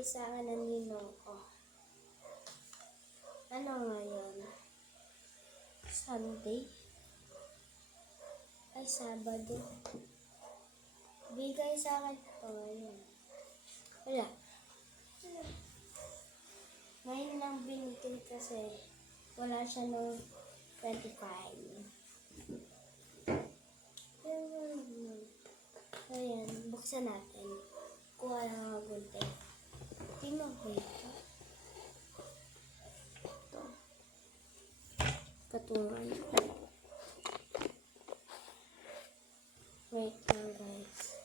binigay sa akin ng ninong ko. Ano ngayon? Sunday? Ay, Sabado. Bigay sa akin ito ngayon. Wala. Ngayon lang binigay kasi wala siya nung 25. Ayan, buksan natin. Kuha lang ang gunting. Tingnan ko ito. Ito. Patungan. Wait lang guys.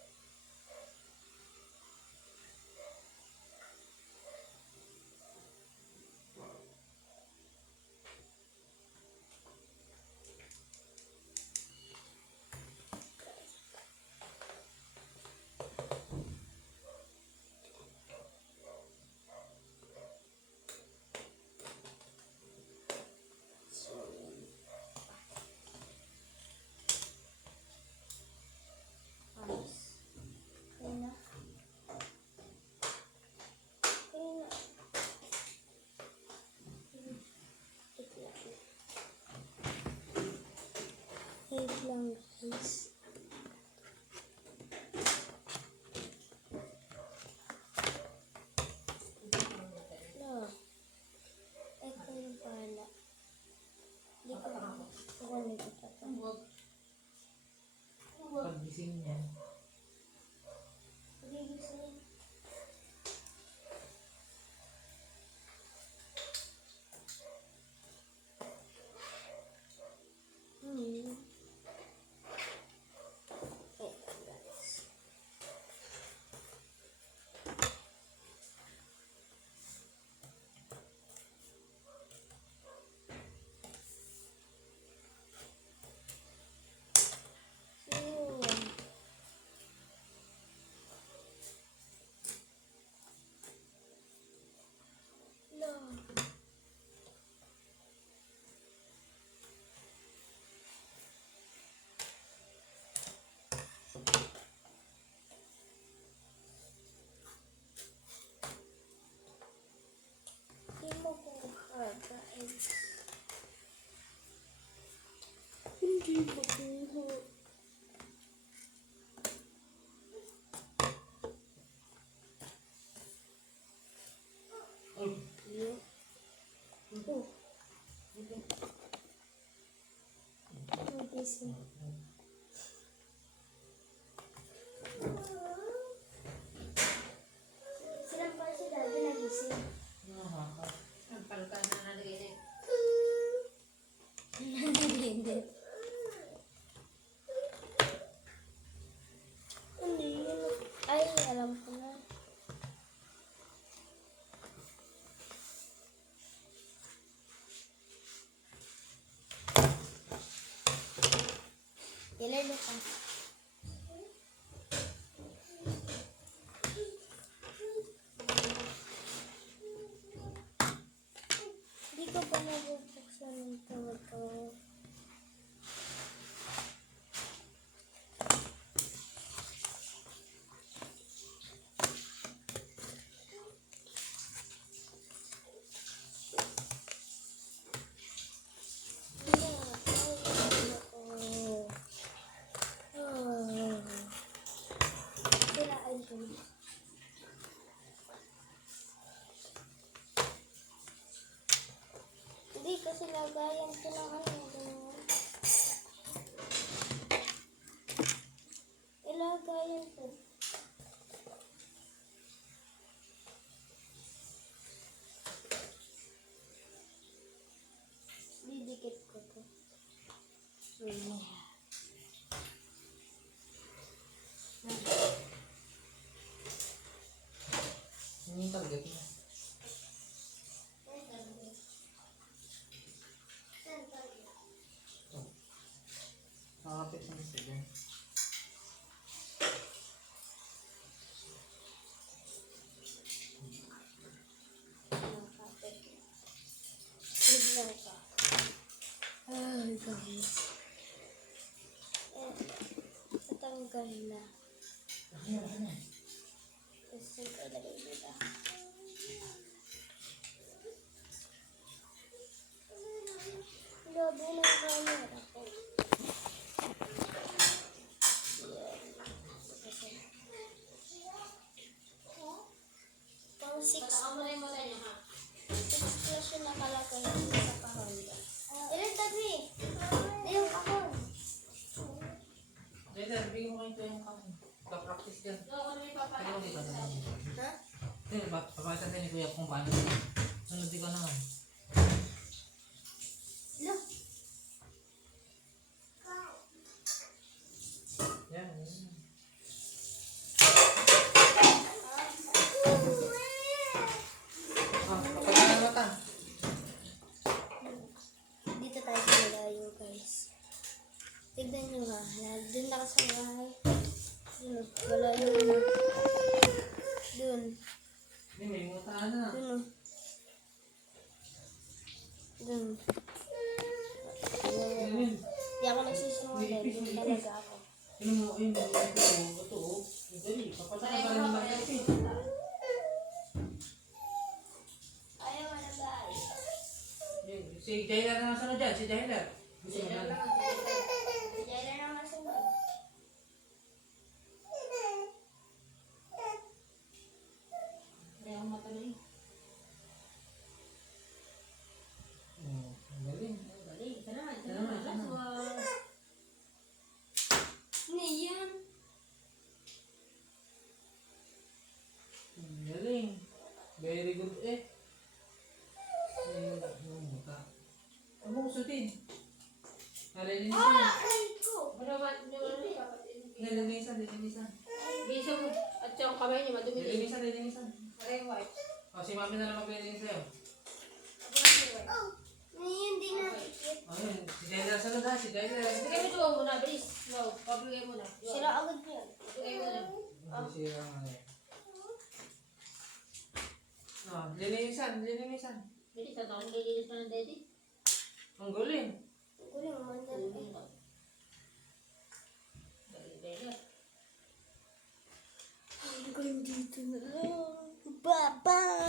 Wait lang guys. No. Ito yung pala. Hindi ko kukunin ito. Pag-gising niya. Pag-gising. Hindi makuha. Gising. Sinampal si Daddy nagising. Sampal ka na narinig. Hindi. Hindi yun. Ay, alam ko na. Ilalo ka. Hindi ko pa nabubuksan ng ito. Hindi kasi lagayan ko ng ilagayan ko. Didikit ko to. Hindi target niya. Nakapit ng sige. Ay, guys. Natanggal na. Ano? Kasi ilagay nila. hindi ka na. Ha? Papakita tayo ni Kuya kung paano. Sunod di ka naman. Look. Yan. Kapag na mata. Dito tayo sa malayo, guys. Tignan nyo ha. Doon na sa bahay. Doon. Malayo na. Doon. Hindi, may mutaan na. Doon. Doon. Yun. Hindi ako nagsisinungaling. Doon talaga ako. Yun mo, yun mo. Ito, oh. Dali, papatay ka rin naman kasi. Ayaw mo na guys. Si Jailer na nasa dyan, si Jailer. Gusto mo na. Diyan na naman sa loob. Kaya ako matuloy. Ang galing. Dali, isa naman. Isa Isa naman, naman. isa Last naman. one. Hindi yan. Ang galing. Very good eh. Yung muta. Ang mo kusutin. Nalilinisan. Aray ko. Manawan nyo ano eh. kapatid. Nalilinisan, nalilinisan. Bisa mo. At yung kamay niya madumi. Nalilinisan, nalilinisan. Aray white. O, si mami na lang maglilinis sa'yo. Ako na si white. Hindi nakikit. O, yun. Si Jailer sa ha, si Jailer. Bigay mo doon muna, bilis. No, pabigay mo na. Sira agad yan. Bigay mo na. Hindi siya ang ano eh. O, lilinisan, lilinisan. Bilis, at akong lilinis na ng daddy. Ang galing. Kuling mandal. Dali. Hanggang dito na lang. Bye-bye!